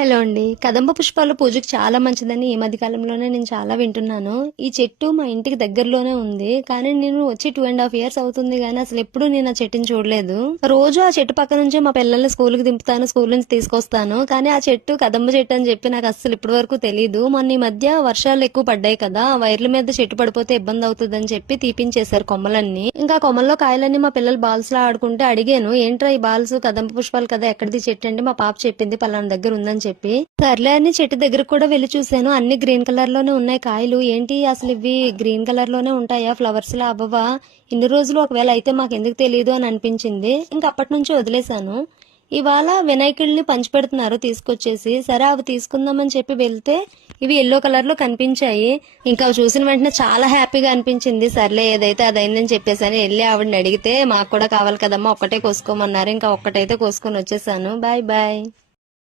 Hello అండి. కదంబ పుష్పాలు పూజకు చాలా మంచిదని ఈ మధ్య కాలంలోనే నేను చాలా వింటున్నాను. ఈ చెట్టు మా ఇంటికి దగ్గరలోనే ఉంది. కానీ నేను వచ్చి టూ అండ్ హాఫ్ ఇయర్స్ అవుతుంది కానీ అసలు ఎప్పుడు నేను ఆ చెట్టుని చూడలేదు. రోజు ఆ చెట్టు పక్క నుంచి మా పిల్లల్ని స్కూల్కి దింపుతాను స్కూల్ నుంచి తీసుకొస్తాను. కానీ ఆ చెట్టు కదంబ చెట్టు అని చెప్పి నాకు అసలు ఇప్పటి వరకు తెలియదు మొన్న ఈ మధ్య వర్షాలు ఎక్కువ పడ్డాయి కదా వైర్ల మీద చెట్టు పడిపోతే ఇబ్బంది అవుతుందని చెప్పి తీపించేశారు కొమ్మలన్నీ. ఇంకా కొమ్మల్లో కాయలన్నీ మా పిల్లలు బాల్స్ లా ఆడుకుంటే అడిగాను ఏంట్రా ఈ బాల్స్ కదంబ పుష్పాలు కదా ఎక్కడిది చెట్టు? అంటే మా పాప చెప్పింది పలానా దగ్గర ఉందని చెప్పి సర్లే అని చెట్టు దగ్గర కూడా వెళ్ళి చూశాను. అన్ని గ్రీన్ కలర్లోనే ఉన్నాయి కాయలు. ఏంటి? అసలు ఇవి గ్రీన్ కలర్లోనే ఉంటాయా? ఫ్లవర్స్ లా అవ్వవా? ఇన్ని రోజులు ఒకవేళ అయితే మాకు ఎందుకు తెలియదు అని అనిపించింది. ఇంకా అప్పటి నుంచి వదిలేశాను. ఇవాళ వినాయకుడిని పంచిపెడుతున్నారు తీసుకొచ్చేసి. సరే అవి తీసుకుందామని చెప్పి వెళ్తే ఇవి ఎల్లో కలర్లో కనిపించాయి. ఇంకా అవి చూసిన వెంటనే చాలా హ్యాపీగా అనిపించింది. సర్లే ఏదైతే అదైందని చెప్పేసాను వెళ్ళి ఆవిడని అడిగితే మాకు కూడా కావాలి కదమ్మా ఒక్కటే కోసుకోమన్నారు. ఇంకా ఒక్కటైతే కోసుకొని వచ్చేసాను. Bye bye.